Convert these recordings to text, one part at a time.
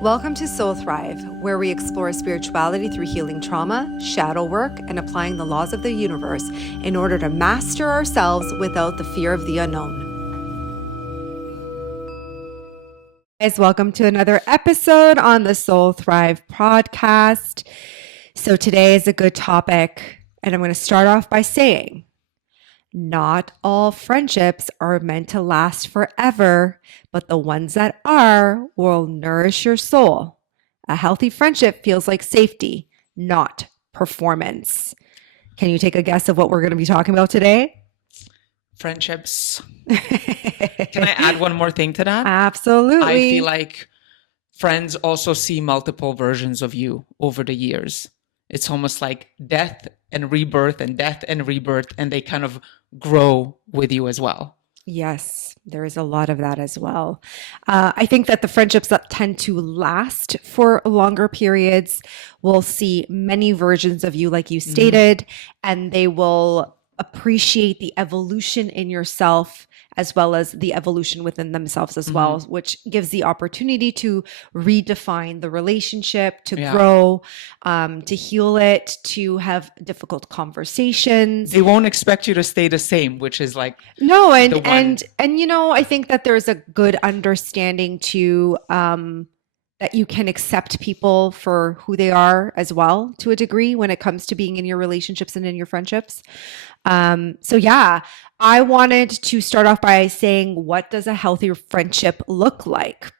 Welcome to Soul Thrive, where we explore spirituality through healing trauma, shadow work, and applying the laws of the universe in order to master ourselves without the fear of the unknown. Guys, welcome to another episode on the Soul Thrive podcast. So today is a good topic, and I'm going to start off by saying, not all friendships are meant to last forever, but the ones that are will nourish your soul. A healthy friendship feels like safety, not performance. Can you take a guess of what we're going to be talking about today? Friendships. Can I add one more thing to that? Absolutely. I feel like friends also see multiple versions of you over the years. It's almost like death and rebirth and death and rebirth, and they kind of grow with you as well. Yes, there is a lot of that as well. I think that the friendships that tend to last for longer periods will see many versions of you, like you stated, and they will appreciate the evolution in yourself as well as the evolution within themselves as well, which gives the opportunity to redefine the relationship, to grow, to heal it, to have difficult conversations. They won't expect you to stay the same, which is like no, and you know, I think that there's a good understanding to that you can accept people for who they are as well, to a degree, when it comes to being in your relationships and in your friendships. So yeah, I wanted to start off by saying, what does a healthy friendship look like?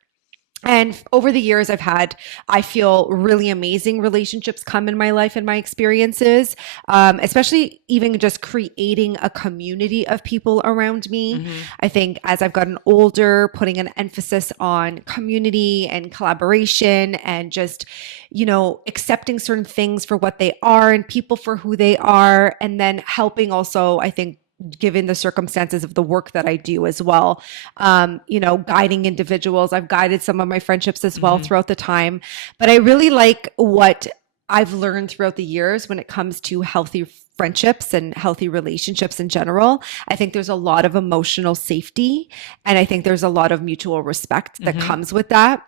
And over the years, I feel really amazing relationships come in my life and my experiences, especially even just creating a community of people around me. I think as I've gotten older, putting an emphasis on community and collaboration and just, you know, accepting certain things for what they are and people for who they are, and then helping also, I think, given the circumstances of the work that I do as well, you know, guiding individuals. I've guided some of my friendships as well throughout the time, but I really like what I've learned throughout the years when it comes to healthy friendships and healthy relationships in general. I think there's a lot of emotional safety, and I think there's a lot of mutual respect that comes with that.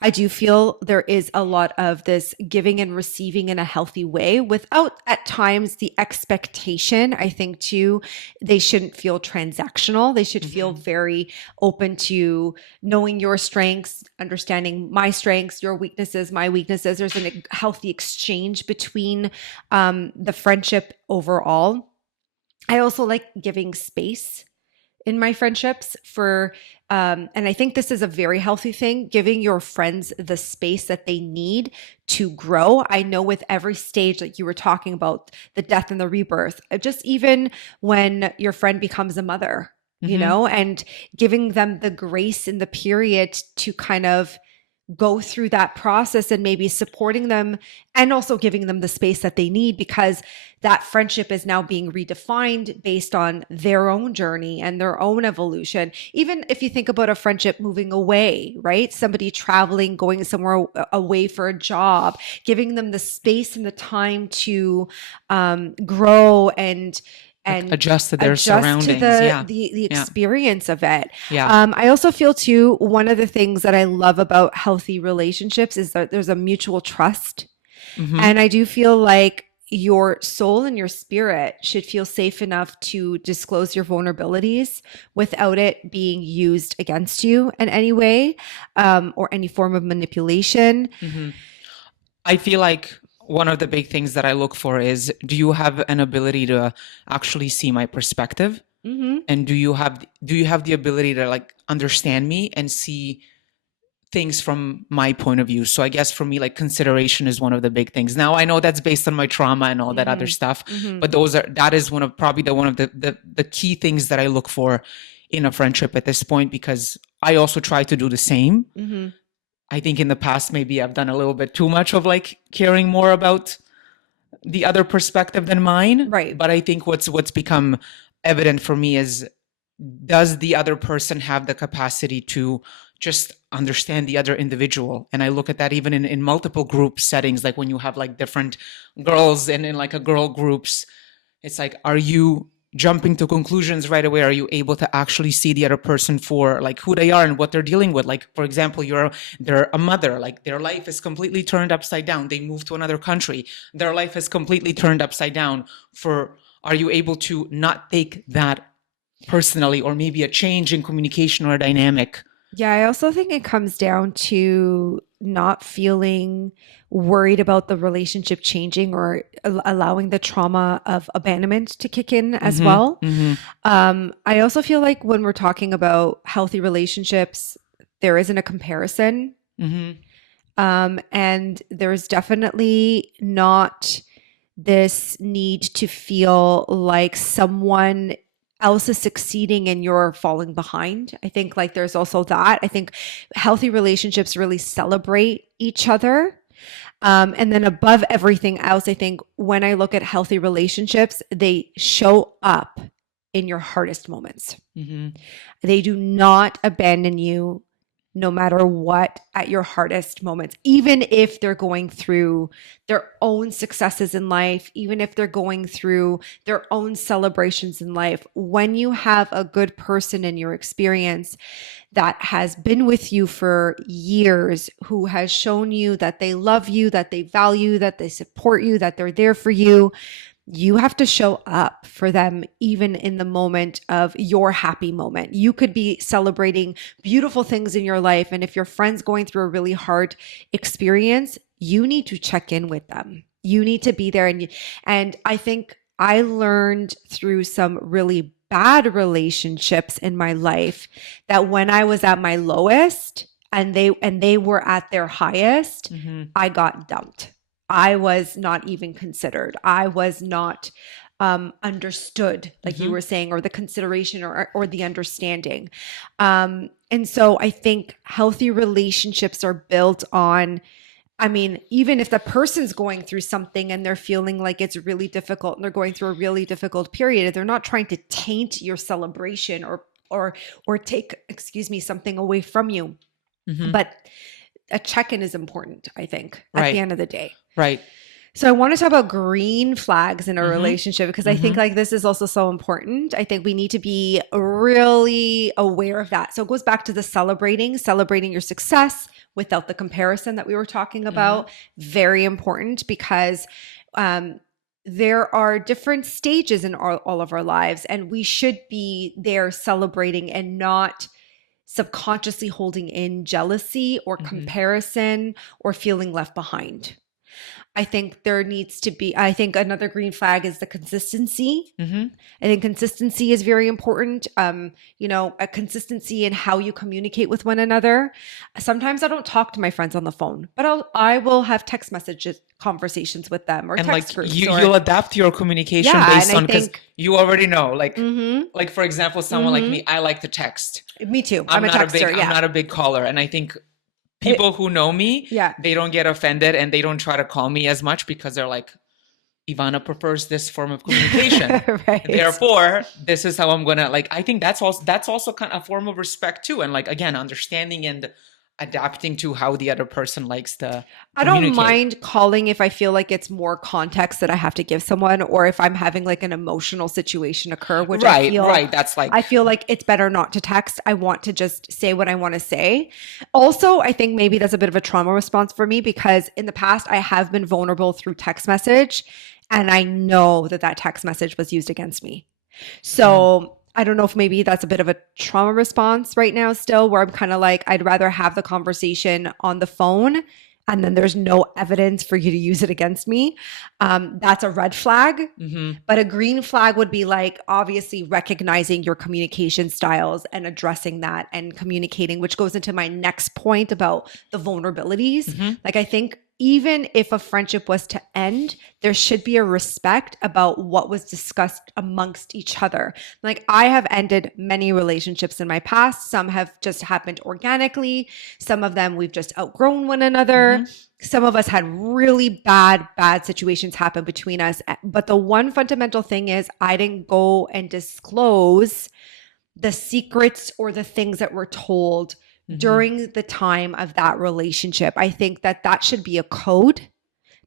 I do feel there is a lot of this giving and receiving in a healthy way without at times the expectation. I think too, they shouldn't feel transactional. They should feel very open to knowing your strengths, understanding my strengths, your weaknesses, my weaknesses. There's a healthy exchange between the friendship overall. I also like giving space in my friendships for, and I think this is a very healthy thing, giving your friends the space that they need to grow. I know with every stage, like you were talking about, the death and the rebirth, just even when your friend becomes a mother, you know, and giving them the grace in the period to kind of go through that process and maybe supporting them and also giving them the space that they need, because that friendship is now being redefined based on their own journey and their own evolution. Even if you think about a friendship moving away, right? Somebody traveling, going somewhere away for a job, giving them the space and the time to grow and adjust to their surroundings, to the experience of it. Yeah. I also feel too, one of the things that I love about healthy relationships is that there's a mutual trust. And I do feel like your soul and your spirit should feel safe enough to disclose your vulnerabilities without it being used against you in any way, or any form of manipulation. I feel like one of the big things that I look for is, do you have an ability to actually see my perspective? And do you have the ability to like understand me and see things from my point of view? So I guess for me, like, consideration is one of the big things. Now I know that's based on my trauma and all that other stuff, but that is one of the key things that I look for in a friendship at this point, because I also try to do the same. I think in the past, maybe I've done a little bit too much of like caring more about the other perspective than mine. Right. But I think what's become evident for me is, does the other person have the capacity to just understand the other individual? And I look at that even in multiple group settings, like when you have like different girls and in like a girl groups, it's like, are you jumping to conclusions right away? Are you able to actually see the other person for like who they are and what they're dealing with? Like, for example, they're a mother, like their life is completely turned upside down. They moved to another country. Their life is completely turned upside down. Are you able to not take that personally, or maybe a change in communication or a dynamic? Yeah, I also think it comes down to not feeling worried about the relationship changing or allowing the trauma of abandonment to kick in as well. I also feel like when we're talking about healthy relationships, there isn't a comparison. And there's definitely not this need to feel like someone else is succeeding and you're falling behind. I think like there's also that. I think healthy relationships really celebrate each other. And then above everything else, I think when I look at healthy relationships, they show up in your hardest moments. They do not abandon you no matter what at your hardest moments, even if they're going through their own successes in life, even if they're going through their own celebrations in life. When you have a good person in your experience that has been with you for years, who has shown you that they love you, that they value, that they support you, that they're there for you, you have to show up for them even in the moment of your happy moment. You could be celebrating beautiful things in your life. And if your friend's going through a really hard experience, you need to check in with them. You need to be there. And I think I learned through some really bad relationships in my life that when I was at my lowest and they were at their highest, I got dumped. I was not even considered. I was not understood, like you were saying, or the consideration or the understanding. And so I think healthy relationships are built on, I mean, even if the person's going through something and they're feeling like it's really difficult and they're going through a really difficult period, they're not trying to taint your celebration or take, something away from you. But a check-in is important, I think, at the end of the day. Right. So I want to talk about green flags in a relationship because I think like this is also so important. I think we need to be really aware of that. So it goes back to the celebrating your success without the comparison that we were talking about. Very important because there are different stages in all of our lives, and we should be there celebrating and not subconsciously holding in jealousy or comparison or feeling left behind. I think there needs to be, I think another green flag is the consistency. I think consistency is very important. A consistency in how you communicate with one another. Sometimes I don't talk to my friends on the phone, but I will have text messages, conversations with them, or and text like groups. you'll adapt your communication based on, because you already know, like for example, someone like me, I like to text. Me too. I'm a texter. I'm not a big caller, and I think people who know me, they don't get offended and they don't try to call me as much because they're like, Ivana prefers this form of communication. Right. Therefore, this is how I'm gonna, like, I think that's also kind of a form of respect too, and like again, understanding and adapting to how the other person likes to I don't mind calling if I feel like it's more context that I have to give someone, or if I'm having like an emotional situation occur, which I feel that's like, I feel like it's better not to text. I want to just say what I want to say. Also, I think maybe that's a bit of a trauma response for me because in the past I have been vulnerable through text message, and I know that text message was used against me. So I don't know if maybe that's a bit of a trauma response right now still, where I'm kind of like, I'd rather have the conversation on the phone and then there's no evidence for you to use it against me. That's a red flag. But a green flag would be like, obviously recognizing your communication styles and addressing that and communicating, which goes into my next point about the vulnerabilities. Like, I think even if a friendship was to end, there should be a respect about what was discussed amongst each other. Like, I have ended many relationships in my past. Some have just happened organically. Some of them we've just outgrown one another. Some of us had really bad situations happen between us. But the one fundamental thing is I didn't go and disclose the secrets or the things that were told during the time of that relationship. I think that should be a code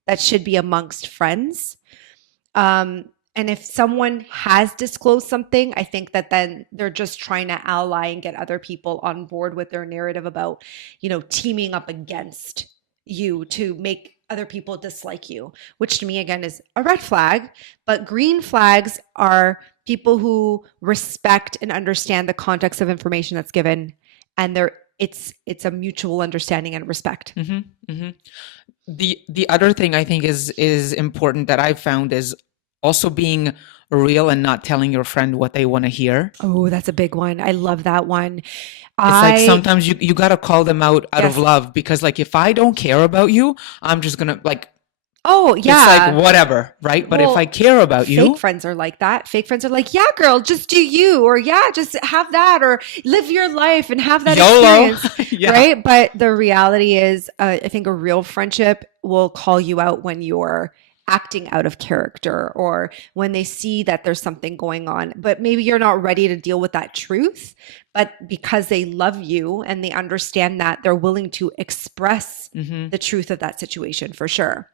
that should be amongst friends. And if someone has disclosed something, I think that then they're just trying to ally and get other people on board with their narrative about, teaming up against you to make other people dislike you, which to me, again, is a red flag. But green flags are people who respect and understand the context of information that's given, and it's a mutual understanding and respect. The other thing I think is important that I've found is also being real and not telling your friend what they want to hear. Oh, that's a big one. I love that one. It's like sometimes you got to call them out of Yes. love, because like if I don't care about you, I'm just gonna like, Oh, it's yeah. like whatever, right? But if Well, I care about fake you, friends are like that. Fake friends are like, yeah, girl, just do you, or yeah, just have that, or live your life and have that YOLO. experience, Yeah. right? But the reality is, I think a real friendship will call you out when you're acting out of character, or when they see that there's something going on, but maybe you're not ready to deal with that truth. But because they love you and they understand that, they're willing to express the truth of that situation for sure.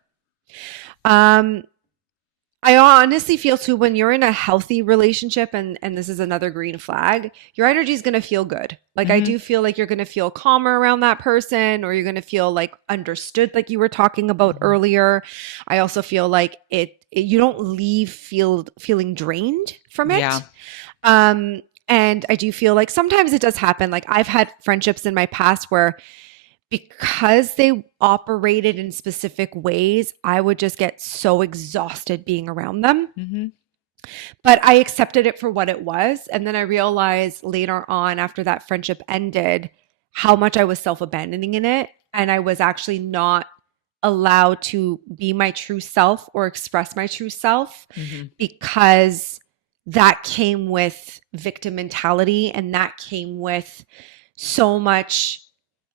I honestly feel too, when you're in a healthy relationship, and this is another green flag, your energy is going to feel good. Like I do feel like you're going to feel calmer around that person, or you're going to feel like understood, like you were talking about earlier. I also feel like you don't leave feeling drained from it. Yeah. And I do feel like sometimes it does happen. Like I've had friendships in my past where, because they operated in specific ways, I would just get so exhausted being around them. But I accepted it for what it was. And then I realized later on, after that friendship ended, how much I was self-abandoning in it. And I was actually not allowed to be my true self or express my true self, because that came with victim mentality, and that came with so much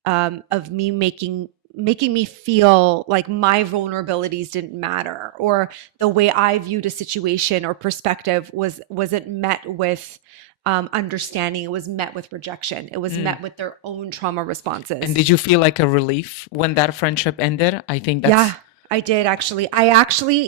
of me making me feel like my vulnerabilities didn't matter, or the way I viewed a situation or perspective wasn't met with understanding. It was met with rejection. It was met with their own trauma responses. And did you feel like a relief when that friendship ended? I think that's... Yeah, I did actually.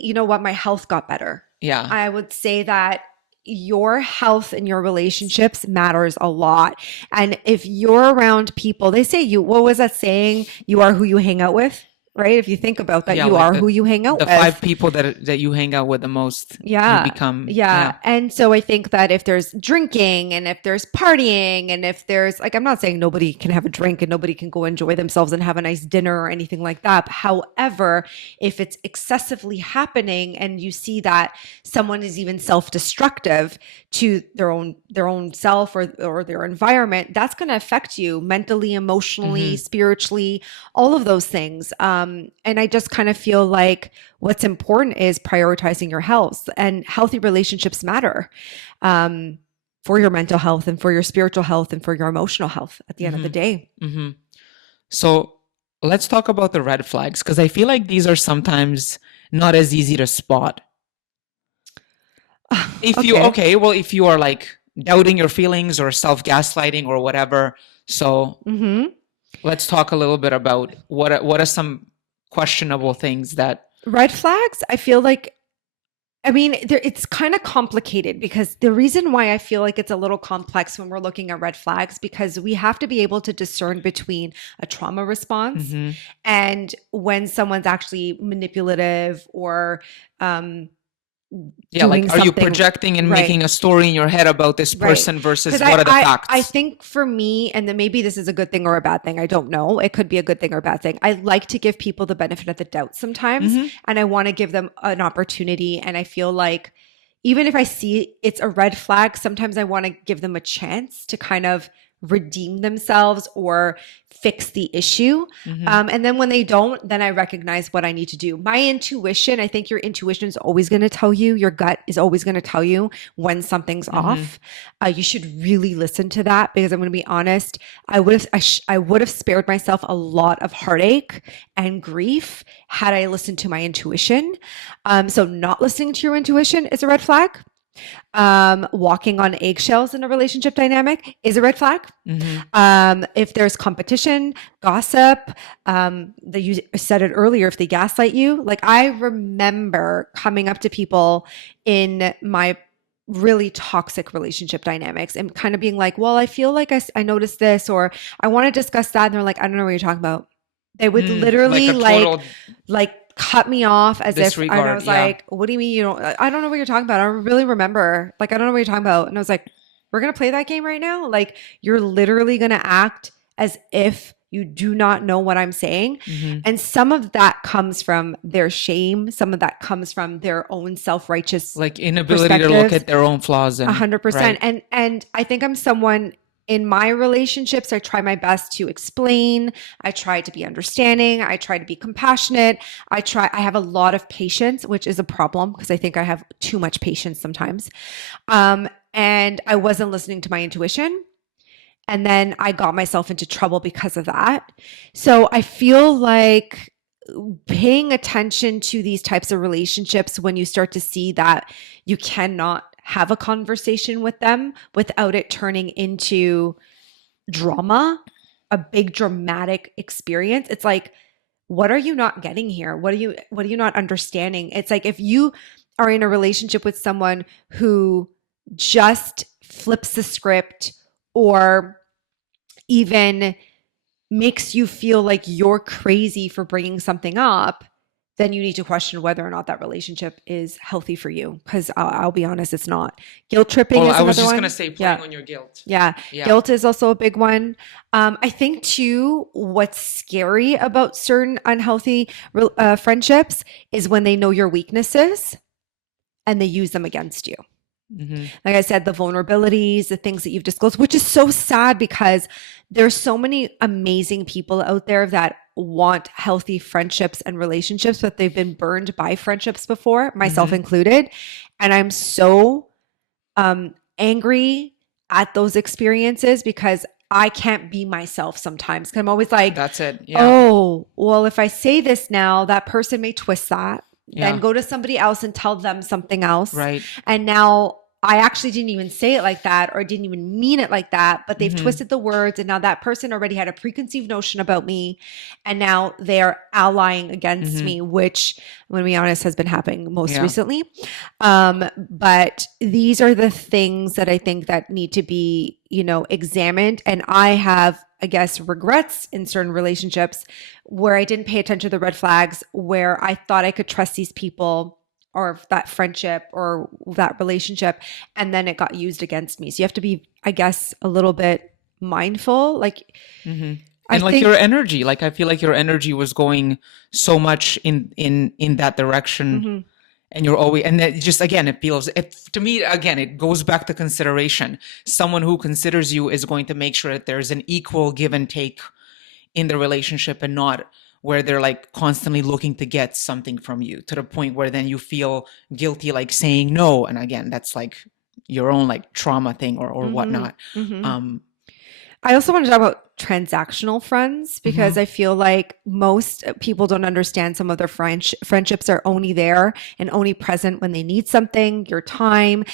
You know what? My health got better. Yeah. I would say that your health and your relationships matters a lot. And if you're around people, they say what was that saying? You are who you hang out with, right? If you think about that, Yeah, you like are who you hang out the with. 5 people that you hang out with the most, Yeah. you become. Yeah. And so I think that if there's drinking, and if there's partying, and if there's, like, I'm not saying nobody can have a drink and nobody can go enjoy themselves and have a nice dinner or anything like that. However, if it's excessively happening and you see that someone is even self-destructive to their own self or their environment, that's going to affect you mentally, emotionally, spiritually, all of those things. And I just kind of feel like what's important is prioritizing your health, and healthy relationships matter for your mental health and for your spiritual health and for your emotional health at the end of the day. So let's talk about the red flags, because I feel like these are sometimes not as easy to spot. If you are like doubting your feelings or self-gaslighting or whatever. So let's talk a little bit about what are some questionable things that... Red flags, I feel like, it's kind of complicated, because the reason why I feel like it's a little complex when we're looking at red flags, because we have to be able to discern between a trauma response and when someone's actually manipulative or like, are you projecting and making a story in your head about this person versus what are the facts? I think for me, and then maybe this is a good thing or a bad thing, I don't know. It could be a good thing or a bad thing. I like to give people the benefit of the doubt sometimes, and I want to give them an opportunity. And I feel like even if I see it's a red flag, sometimes I want to give them a chance to kind of redeem themselves or fix the issue. And then when they don't, then I recognize what I need to do. My intuition, I think your intuition is always going to tell you, your gut is always going to tell you when something's off. You should really listen to that, because I'm going to be honest, I would have spared myself a lot of heartache and grief had I listened to my intuition. So not listening to your intuition is a red flag. Walking on eggshells in a relationship dynamic is a red flag. Mm-hmm. If there's competition, gossip, you said it earlier, if they gaslight you, like I remember coming up to people in my really toxic relationship dynamics and kind of being like, well, I feel like I noticed this, or I want to discuss that. And they're like, I don't know what you're talking about. They would Like literally a total like cut me off as if, and I disregard. was Yeah. like, what do you mean you don't, I don't know what you're talking about. I don't really remember. Like, I don't know what you're talking about. And I was like, we're going to play that game right now. Like, you're literally going to act as if you do not know what I'm saying. Mm-hmm. And some of that comes from their shame. Some of that comes from their own self-righteous Like inability to look at their own flaws and 100%. right. And I think I'm someone in my relationships, I try my best to explain. I try to be understanding. I try to be compassionate. I have a lot of patience, which is a problem because I think I have too much patience sometimes. And I wasn't listening to my intuition. And then I got myself into trouble because of that. So I feel like paying attention to these types of relationships when you start to see that you cannot have a conversation with them without it turning into drama, a big dramatic experience. It's like, what are you not getting here? What are you not understanding? It's like if you are in a relationship with someone who just flips the script or even makes you feel like you're crazy for bringing something up, then you need to question whether or not that relationship is healthy for you. Because I'll be honest, it's not. Guilt tripping Well, is I was another just one. gonna say playing on your guilt. Yeah. Yeah. Guilt is also a big one. I think too, what's scary about certain unhealthy friendships is when they know your weaknesses and they use them against you. Mm-hmm. Like I said, the vulnerabilities, the things that you've disclosed, which is so sad because there's so many amazing people out there that want healthy friendships and relationships, but they've been burned by friendships before, myself Mm-hmm. included. And I'm so angry at those experiences because I can't be myself sometimes. Cause I'm always like, That's it. Yeah. oh, well, if I say this now, that person may twist that, then Yeah. go to somebody else and tell them something else. Right. And now I actually didn't even say it like that or didn't even mean it like that, but they've Mm-hmm. twisted the words. And now that person already had a preconceived notion about me. And now they are allying against Mm-hmm. me, which, I'm going to be honest, has been happening most Yeah. recently. But these are the things that I think that need to be, examined. And I have, I guess, regrets in certain relationships where I didn't pay attention to the red flags, where I thought I could trust these people or that friendship or that relationship, and then it got used against me. So you have to be, I guess, a little bit mindful. Like, Mm-hmm. I And like think, your energy, like I feel like your energy was going so much in that direction, Mhm. and you're always, and that just again, it feels it to me again. It goes back to consideration. Someone who considers you is going to make sure that there's an equal give and take in the relationship, and not where they're like constantly looking to get something from you to the point where then you feel guilty, like saying no. And again, that's like your own like trauma thing or Mhm. whatnot. Mhm. I also want to talk about transactional friends because Mhm. I feel like most people don't understand some of their friendships are only there and only present when they need something, your time,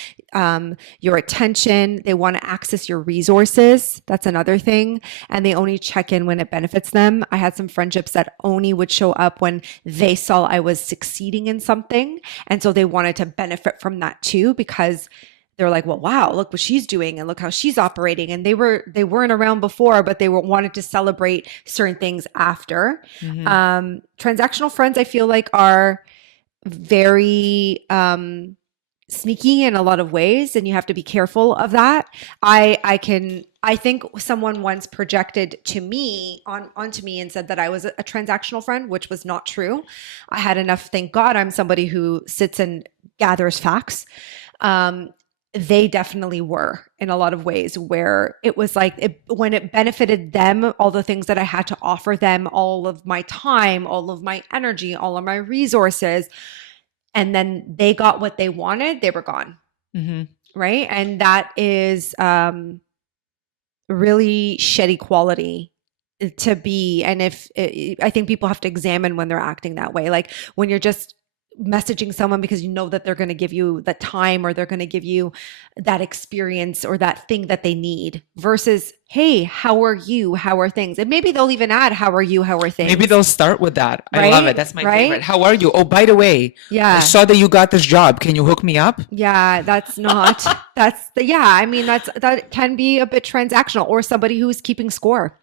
your attention. They want to access your resources. That's another thing. And they only check in when it benefits them. I had some friendships that only would show up when they saw I was succeeding in something. And so they wanted to benefit from that too, because they're like, well, wow, look what she's doing and look how she's operating. And they weren't around before, but they wanted to celebrate certain things after. Mhm. Transactional friends, I feel like, are very sneaky in a lot of ways, and you have to be careful of that. I think someone once projected to me onto me and said that I was a transactional friend, which was not true. I had enough, thank God I'm somebody who sits and gathers facts. They definitely were in a lot of ways, where it was like when it benefited them, all the things that I had to offer them, all of my time, all of my energy, all of my resources, and then they got what they wanted, they were gone. Mhm. Right. And that is really shitty quality to be. And if I think people have to examine when they're acting that way, like when you're just messaging someone because you know that they're going to give you the time or they're going to give you that experience or that thing that they need versus, hey, how are you? How are things? And maybe they'll even add, how are you? How are things? Maybe they'll start with that. I Right? love it. That's my Right? favorite. How are you? Oh, by the way, I Yeah. saw that you got this job. Can you hook me up? Yeah, that's not, I mean, that can be a bit transactional, or somebody who's keeping score.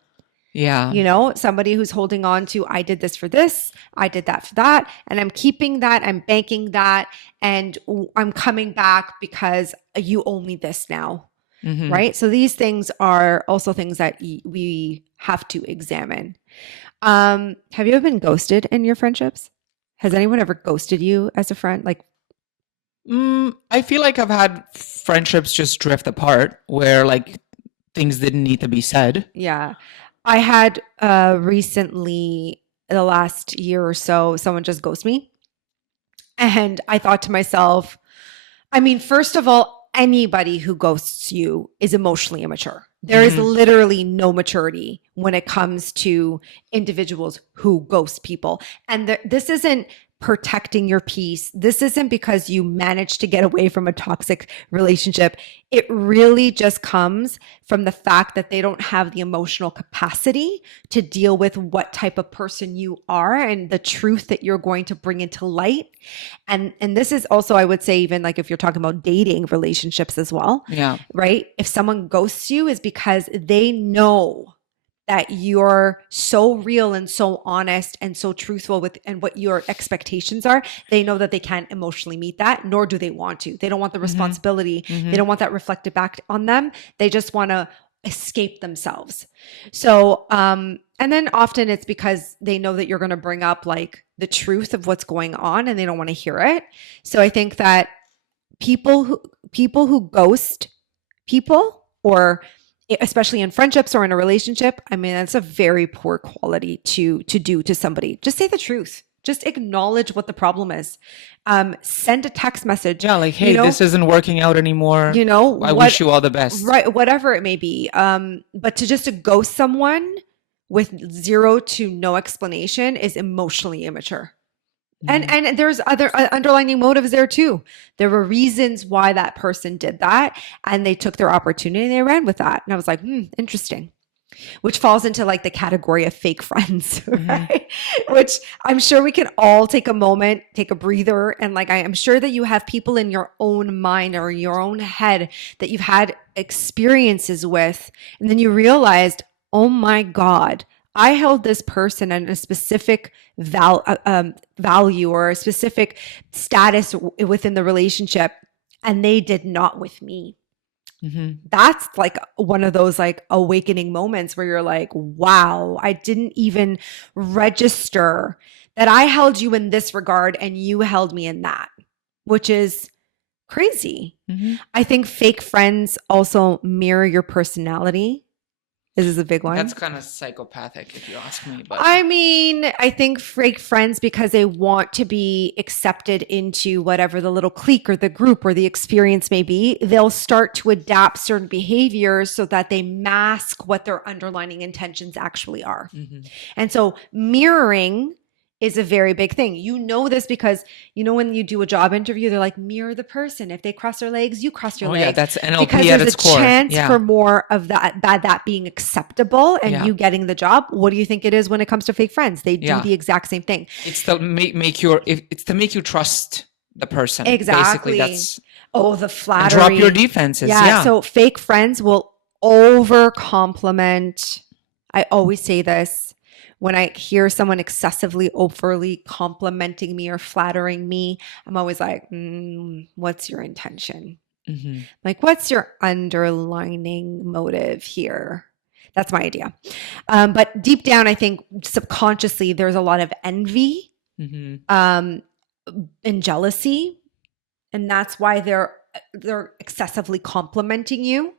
Yeah. You know, somebody who's holding on to, I did this for this, I did that for that, and I'm keeping that, I'm banking that, and I'm coming back because you owe me this now. Mhm. Right? So these things are also things that we have to examine. Have you ever been ghosted in your friendships? Has anyone ever ghosted you as a friend? Like, I feel like I've had friendships just drift apart where like things didn't need to be said. yeah. I had recently, the last year or so, someone just ghost me. And I thought to myself, I mean, first of all, anybody who ghosts you is emotionally immature. There is literally no maturity when it comes to individuals who ghost people. And this isn't protecting your peace. This isn't because you managed to get away from a toxic relationship. It really just comes from the fact that they don't have the emotional capacity to deal with what type of person you are and the truth that you're going to bring into light. And this is also, I would say, even like if you're talking about dating relationships as well. Yeah. Right? If someone ghosts you is because they know that you're so real and so honest and so truthful with and what your expectations are. They know that they can't emotionally meet that, nor do they want to. They don't want the responsibility. They don't want that reflected back on them. They just want to escape themselves. So, and then often it's because they know that you're going to bring up like the truth of what's going on and they don't want to hear it. So I think that people who ghost people, or especially in friendships or in a relationship, I mean, that's a very poor quality to do to somebody. Just say the truth. Just acknowledge what the problem is. Send a text message. Yeah, like, hey, this isn't working out anymore. You know, I wish you all the best. Right, whatever it may be. But to ghost someone with zero to no explanation is emotionally immature. And there's other underlying motives there too. There were reasons why that person did that, and they took their opportunity and they ran with that. And I was like, interesting. Which falls into like the category of fake friends, right? Which I'm sure we can all take a moment, take a breather, and like I'm sure that you have people in your own mind or your own head that you've had experiences with, and then you realized, oh my God, I held this person in a specific value or a specific status within the relationship, and they did not with me. That's like one of those like awakening moments where you're like, wow, I didn't even register that I held you in this regard and you held me in that, which is crazy. I think fake friends also mirror your personality. This is a big one. That's kind of psychopathic if you ask me. But I mean, I think fake friends because they want to be accepted into whatever the little clique or the group or the experience may be, they'll start to adapt certain behaviors so that they mask what their underlying intentions actually are. And so mirroring is a very big thing. You know this because you know when you do a job interview, they're like, mirror the person. If they cross their legs, you cross your legs. Yeah, that's NLP because at there's its a core. chance for more of that being acceptable and you getting the job. What do you think it is when it comes to fake friends? They do the exact same thing. It's to make you trust the person. Exactly. Basically, that's the flattery. drop your defenses. Yeah. So fake friends will over compliment. I always say this. When I hear someone excessively, overly complimenting me or flattering me, I'm always like, what's your intention? Like, what's your underlining motive here? That's my idea. But deep down, I think subconsciously, there's a lot of envy and jealousy. And that's why they're excessively complimenting you.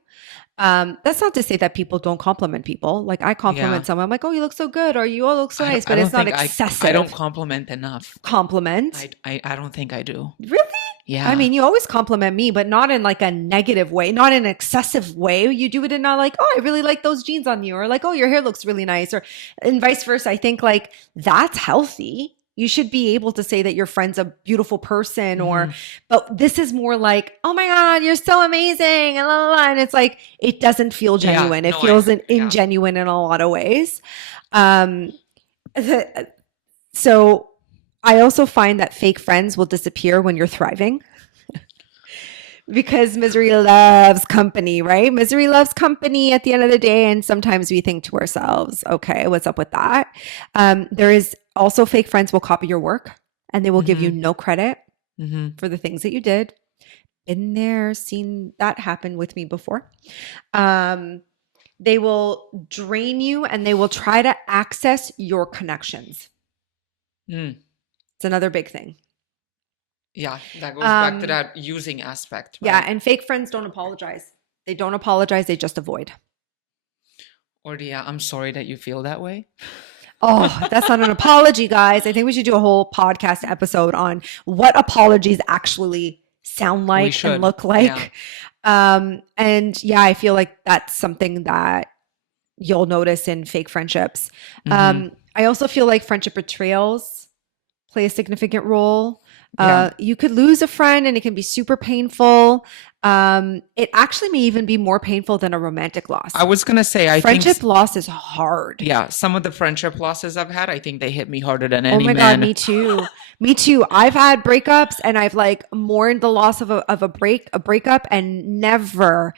That's not to say that people don't compliment people. Like I compliment someone, I'm like, "Oh, you look so good," or "You all look so nice," but it's not excessive. I don't compliment enough. Compliment? I don't think I do. Really? Yeah. I mean, you always compliment me, but not in like a negative way, not in an excessive way. You do it in not like, "Oh, I really like those jeans on you," or like, "Oh, your hair looks really nice," or and vice versa. I think like that's healthy. You should be able to say that your friend's a beautiful person Mm-hmm. but this is more like, oh my God, you're so amazing. And, la, la, la. And it's like, it doesn't feel Yeah. genuine. It No, feels yeah. ingenuine in a lot of ways. Um, so I also find that fake friends will disappear when you're thriving. Because misery loves company, right? Misery loves company at the end of the day. And sometimes we think to ourselves, okay, what's up with that? There is also fake friends will copy your work and they will give you Mm-hmm. no credit Mm-hmm. for the things that you did. Been there, seen that happen with me before. Um, they will drain you and they will try to access your connections. Mm. It's another big thing. Yeah, that goes back to that using aspect, Yeah, right? and fake friends don't apologize. They don't apologize, they just avoid. Or the I'm sorry that you feel that way. Oh, that's not an apology, guys. I think we should do a whole podcast episode on what apologies actually sound We like and should. look like. And yeah, I feel like that's something that you'll notice in fake friendships. Mm-hmm. I also feel like friendship betrayals play a significant role. Yeah. You could lose a friend and it can be super painful. It actually may even be more painful than a romantic loss. I was gonna say, I think Friendship loss is hard. yeah, some of the friendship losses I've had, I think they hit me harder than Oh any my God, man. me too. Me too. I've had breakups and I've like mourned the loss of a breakup and never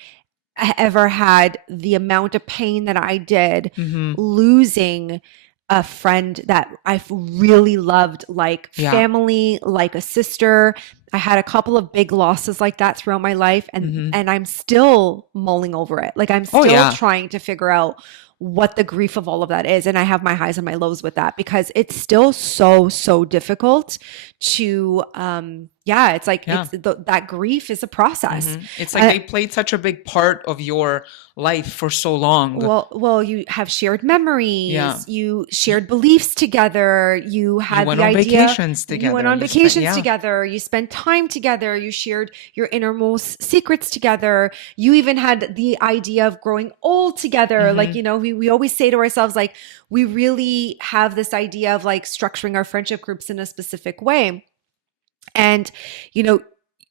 ever had the amount of pain that I did Mm-hmm. losing a friend that I've really loved, like Yeah. family, like a sister. I had a couple of big losses like that throughout my life, and Mm-hmm. I'm still mulling over it. Like I'm Oh, still yeah. trying to figure out what the grief of all of that is, and I have my highs and my lows with that because it's still so difficult to yeah, it's like Yeah. that grief is a process. Mm-hmm. It's like they played such a big part of your life for so long. Well, you have shared memories. Yeah. You shared beliefs together. You had went the on idea. vacations You together. went on You spent- vacations yeah. together. You spent time together. You shared your innermost secrets together. You even had the idea of growing old together. Mm-hmm. Like, you know, we always say to ourselves, like, we really have this idea of like structuring our friendship groups in a specific way. And, you know,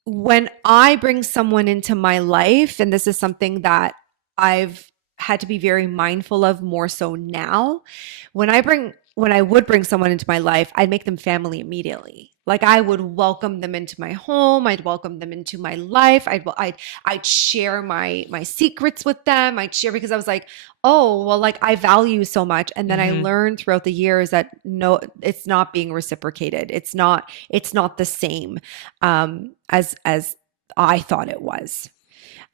when I bring someone into my life, and this is something that I've had to be very mindful of more so now, when I would bring someone into my life, I'd make them family immediately. Like I would welcome them into my home. I'd welcome them into my life. I'd share my secrets with them. I'd share because I was like, oh, well, like I value so much. And then I Mm-hmm. learned throughout the years that no, it's not being reciprocated. It's not the same as I thought it was.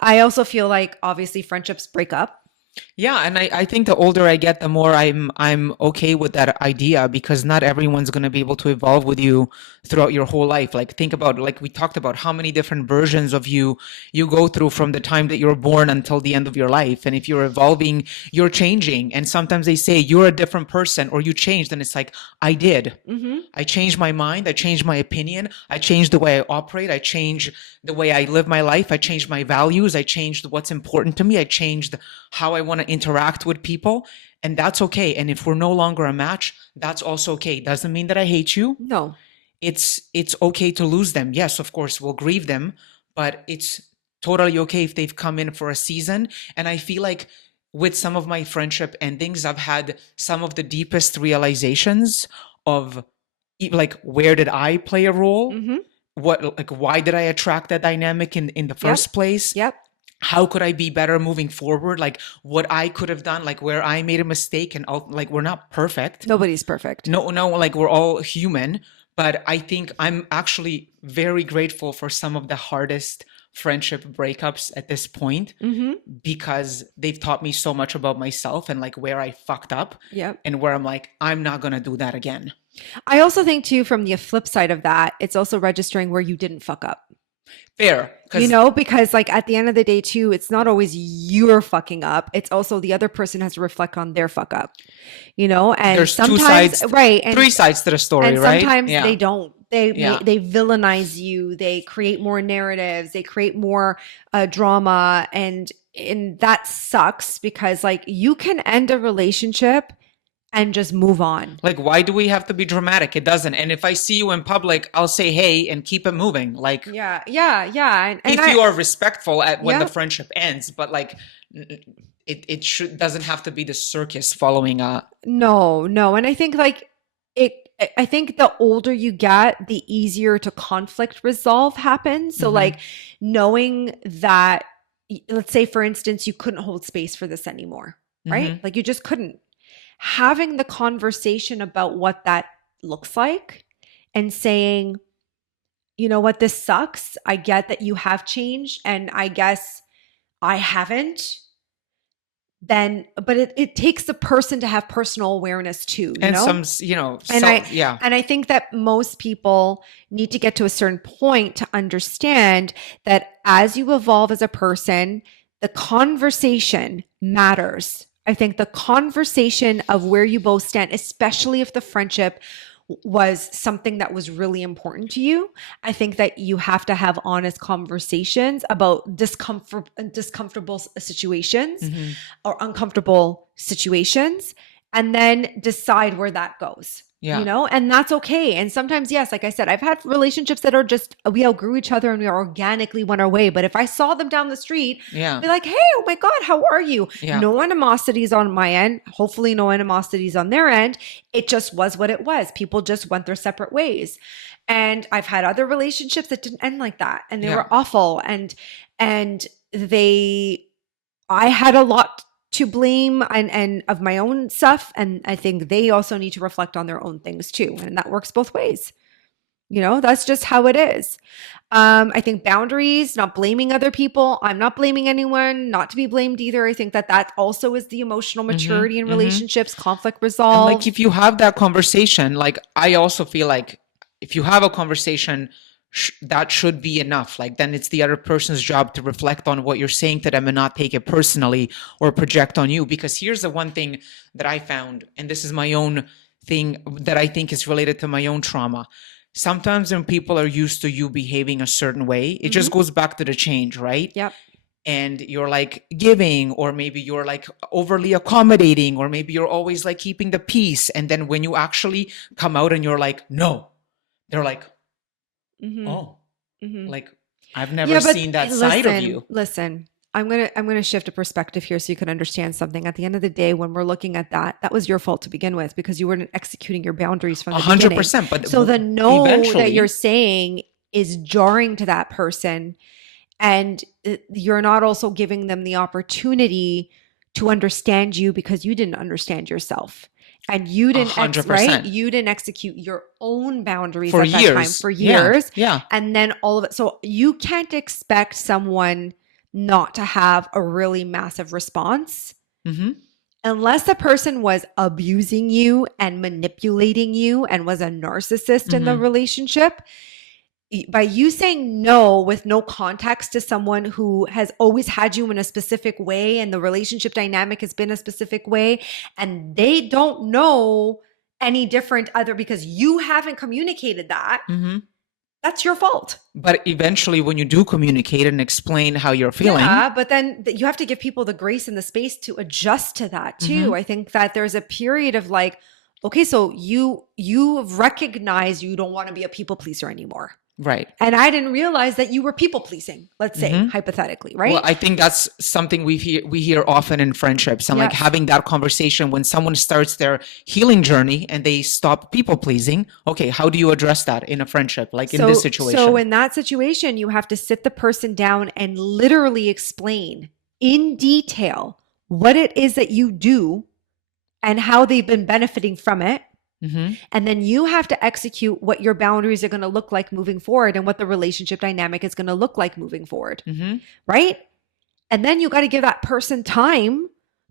I also feel like obviously friendships break up. Yeah, and I think the older I get, the more I'm okay with that idea because not everyone's going to be able to evolve with you throughout your whole life. Like think about like we talked about how many different versions of you go through from the time that you're born until the end of your life. And if you're evolving, you're changing. And sometimes they say you're a different person or you changed, and it's like I did. Mm-hmm. I changed my mind. I changed my opinion. I changed the way I operate. I changed the way I live my life. I changed my values. I changed what's important to me. I changed how I want to interact with people. And that's okay. And if we're no longer a match, that's also okay. It doesn't mean that I hate you. No. It's okay to lose them. Yes, of course, we'll grieve them, but it's totally okay if they've come in for a season. And I feel like with some of my friendship endings, I've had some of the deepest realizations of like where did I play a role? Mm-hmm. What like why did I attract that dynamic in the first place? Yep. How could I be better moving forward? Like what I could have done, like where I made a mistake, and like we're not perfect. Nobody's perfect. No, like we're all human. But I think I'm actually very grateful for some of the hardest friendship breakups at this point Mm-hmm. because they've taught me so much about myself and like where I fucked up Yep. and where I'm like, I'm not going to do that again. I also think too, from the flip side of that, it's also registering where you didn't fuck up. Fair. You know, because like at the end of the day too, it's not always you're fucking up. It's also the other person has to reflect on their fuck up, you know, and there's sometimes, two sides, right. And three sides to the story, and right? sometimes Yeah. they don't. They Yeah. they villainize you. They create more narratives. They create more drama, and that sucks because like you can end a relationship and just move on. Like, why do we have to be dramatic? It doesn't. And if I see you in public, I'll say hey and keep it moving. Like, Yeah. And if you are respectful at when the Yeah. friendship ends, but like it doesn't have to be the circus following No. And I think like I think the older you get, the easier to conflict resolve happens. So like knowing that, let's say for instance, you couldn't hold space for this anymore, right? Like you just couldn't. Having the conversation about what that looks like and saying, you know what, this sucks. I get that you have changed and I guess I haven't. Then, but it takes the person to have personal awareness too, you and know? And I think that most people need to get to a certain point to understand that as you evolve as a person, the conversation matters. I think the conversation of where you both stand, especially if the friendship was something that was really important to you. I think that you have to have honest conversations about discomfortable situations or uncomfortable situations, and then decide where that goes. Yeah. You know, and that's okay. And sometimes, yes, like I said, I've had relationships that are just, we outgrew each other and we organically went our way. But if I saw them down the street, Yeah. I'd be like, hey, oh my God, how are you? Yeah. No animosities on my end. Hopefully no animosities on their end. It just was what it was. People just went their separate ways. And I've had other relationships that didn't end like that. And they Yeah. were awful. And I had a lot to blame and of my own stuff. And I think they also need to reflect on their own things too. And that works both ways. You know, that's just how it is. I think boundaries, not blaming other people. I'm not blaming anyone, not to be blamed either. I think that also is the emotional maturity in relationships, conflict resolve. And like if you have that conversation, like I also feel like if you have a conversation, that should be enough. Like then it's the other person's job to reflect on what you're saying to them and not take it personally or project on you. Because here's the one thing that I found, and this is my own thing that I think is related to my own trauma. Sometimes when people are used to you behaving a certain way, it just goes back to the change, right? Yep. And you're like giving, or maybe you're like overly accommodating, or maybe you're always like keeping the peace. And then when you actually come out and you're like, no, they're like, oh, like I've never seen that side of you. Listen, I'm gonna shift a perspective here so you can understand something. At the end of the day, when we're looking at that was your fault to begin with because you weren't executing your boundaries from the 100%. But so the no that you're saying is jarring to that person, and you're not also giving them the opportunity to understand you because you didn't understand yourself. And you didn't, right? You didn't execute your own boundaries for at that years. time for years. Yeah. And then all of it. So you can't expect someone not to have a really massive response unless the person was abusing you and manipulating you and was a narcissist in the relationship. By you saying no with no context to someone who has always had you in a specific way and the relationship dynamic has been a specific way and they don't know any different other because you haven't communicated that, that's your fault. But eventually when you do communicate and explain how you're feeling. Yeah, but then you have to give people the grace and the space to adjust to that too. I think that there's a period of like, okay, so you've recognized you don't want to be a people pleaser anymore. Right. And I didn't realize that you were people pleasing, let's say, hypothetically, right? Well, I think that's something we hear often in friendships and like having that conversation when someone starts their healing journey and they stop people pleasing. Okay, how do you address that in a friendship, like in this situation? So in that situation, you have to sit the person down and literally explain in detail what it is that you do and how they've been benefiting from it. And then you have to execute what your boundaries are going to look like moving forward and what the relationship dynamic is going to look like moving forward. Right? And then you got to give that person time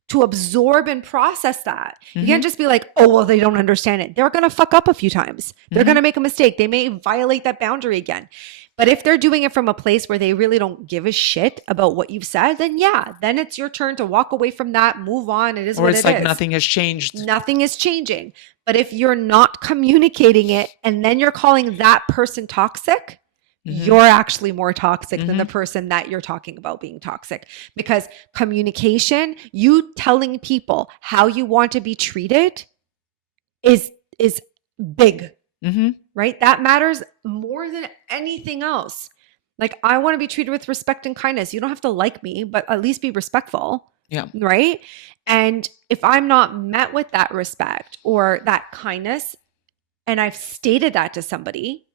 to absorb and process that. You can't just be like, oh, well, they don't understand it. They're going to fuck up a few times. They're going to make a mistake. They may violate that boundary again. But if they're doing it from a place where they really don't give a shit about what you've said, then then it's your turn to walk away from that, move on. It is what it is. Or it's like nothing has changed. Nothing is changing. But if you're not communicating it and then you're calling that person toxic, you're actually more toxic than the person that you're talking about being toxic. Because communication, you telling people how you want to be treated is big, Mm-hmm. right? That matters more than anything else. Like, I want to be treated with respect and kindness. You don't have to like me, but at least be respectful. Yeah. Right. And if I'm not met with that respect or that kindness, and I've stated that to somebody,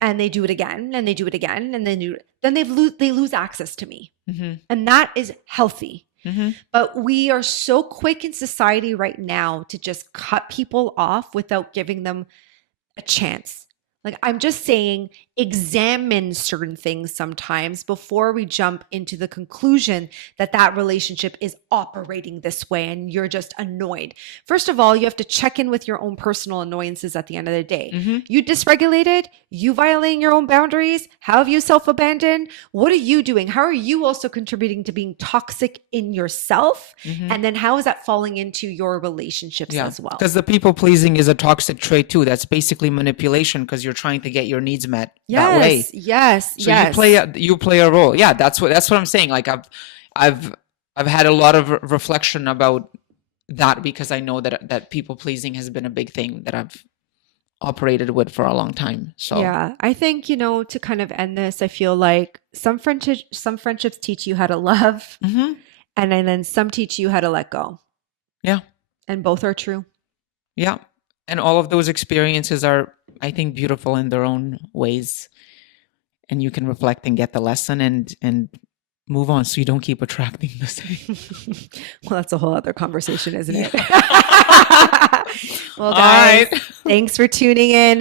and they do it again, and they do it again, and then they lose access to me. Mm-hmm. And that is healthy. Mm-hmm. But we are so quick in society right now to just cut people off without giving them a chance. Like, I'm just saying, examine certain things sometimes before we jump into the conclusion that that relationship is operating this way and you're just annoyed. First of all, you have to check in with your own personal annoyances at the end of the day. Mm-hmm. You dysregulated, you violating your own boundaries. How have you self-abandoned? What are you doing? How are you also contributing to being toxic in yourself? Mm-hmm. And then how is that falling into your relationships as well? Because the people pleasing is a toxic trait too. That's basically manipulation because you're trying to get your needs met that way. Yes. So you play a role. Yeah, that's what I'm saying. Like I've had a lot of reflection about that because I know that people pleasing has been a big thing that I've operated with for a long time. So yeah, I think, to kind of end this, I feel like some friendships teach you how to love, mm-hmm. and then some teach you how to let go. Yeah. And both are true. Yeah. And all of those experiences are, I think, beautiful in their own ways. And you can reflect and get the lesson and move on so you don't keep attracting the same. Well, that's a whole other conversation, isn't it? Well, All guys, right. thanks for tuning in.